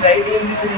Try doing this in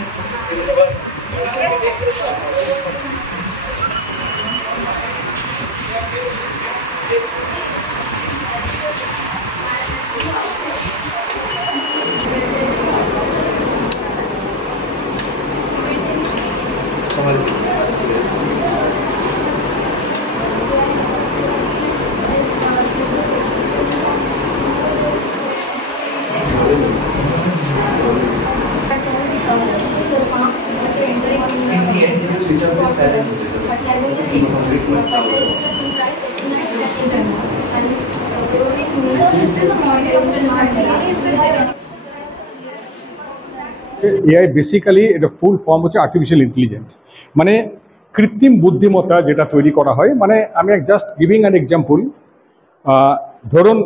AI basically এটা full form হচ্ছে artificial intelligence, মানে কৃত্রিম বুদ্ধিমত্তা যেটা তৈরি করা হয়। মানে আমি জাস্ট গিভিং অ্যান এক্সাম্পল, ধরুন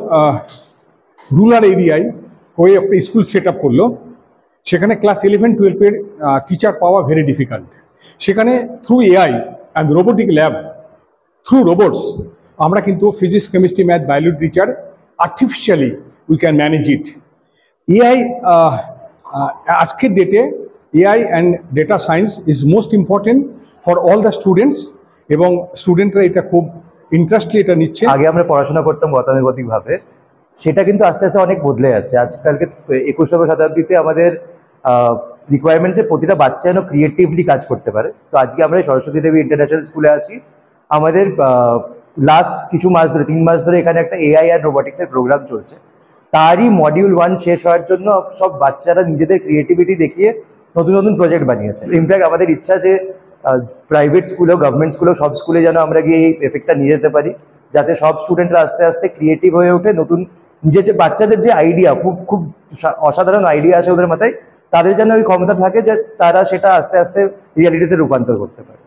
রুরাল এরিয়ায় ওই একটা স্কুল সেট আপ করলো, সেখানে ক্লাস 11-12 টিচার পাওয়া ভেরি ডিফিকাল্ট। সেখানে through AI and robotic lab, through robots আমরা কিন্তু physics, chemistry, math, biology teacher artificially we can manage it. AI আজকের ডেটে AI and data science is most important for all the students, এবং স্টুডেন্টরা এটা খুব ইন্টারেস্টলি এটা নিচ্ছে। আগে আমরা পড়াশোনা করতাম গতানুগতিকভাবে, সেটা কিন্তু আস্তে আস্তে অনেক বদলে যাচ্ছে। আজকালকে 21শ শতাব্দীতে আমাদের রিকোয়ারমেন্ট যে প্রতিটা বাচ্চা যেন ক্রিয়েটিভলি কাজ করতে পারে। তো আজকে আমরা সরস্বতী দেবী ইন্টারন্যাশনাল স্কুলে আছি। আমাদের লাস্ট কিছু মাস ধরে, 3 মাস ধরে এখানে একটা এআই আর রোবোটিক্সের প্রোগ্রাম চলছে। তারই মডিউল 1 শেষ হওয়ার জন্য সব বাচ্চারা নিজেদের ক্রিয়েটিভিটি দেখিয়ে নতুন নতুন প্রজেক্ট বানিয়েছে। ইনফ্যাক্ট আমাদের ইচ্ছা যে প্রাইভেট স্কুলেও, গভর্নমেন্ট স্কুলেও, সব স্কুলে যেন আমরা গিয়ে এই এফেক্টটা নিয়ে যেতে পারি, যাতে সব স্টুডেন্টরা আস্তে আস্তে ক্রিয়েটিভ হয়ে ওঠে। নতুন নিজের যে বাচ্চাদের যে আইডিয়া, খুব খুব অসাধারণ আইডিয়া আছে ওদের মাথায়, তাদের যেন ওই ক্ষমতা থাকে যে তারা সেটা আস্তে আস্তে রিয়ালিটিতে রূপান্তর করতে পারে।